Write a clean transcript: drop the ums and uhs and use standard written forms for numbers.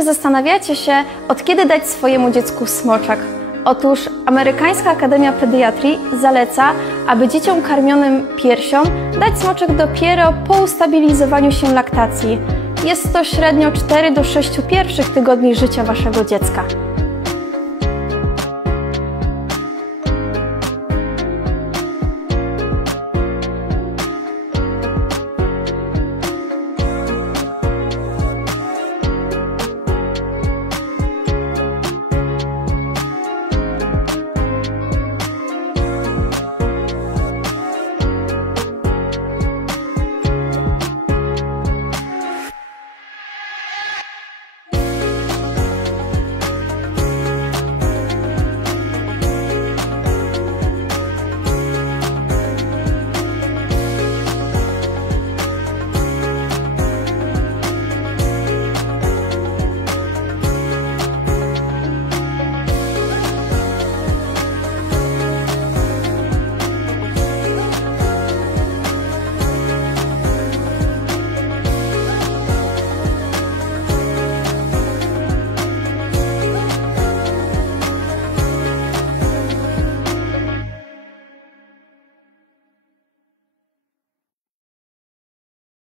Pewnie zastanawiacie się, od kiedy dać swojemu dziecku smoczak. Otóż Amerykańska Akademia Pediatrii zaleca, aby dzieciom karmionym piersią dać smoczek dopiero po ustabilizowaniu się laktacji. Jest to średnio 4 do 6 pierwszych tygodni życia waszego dziecka.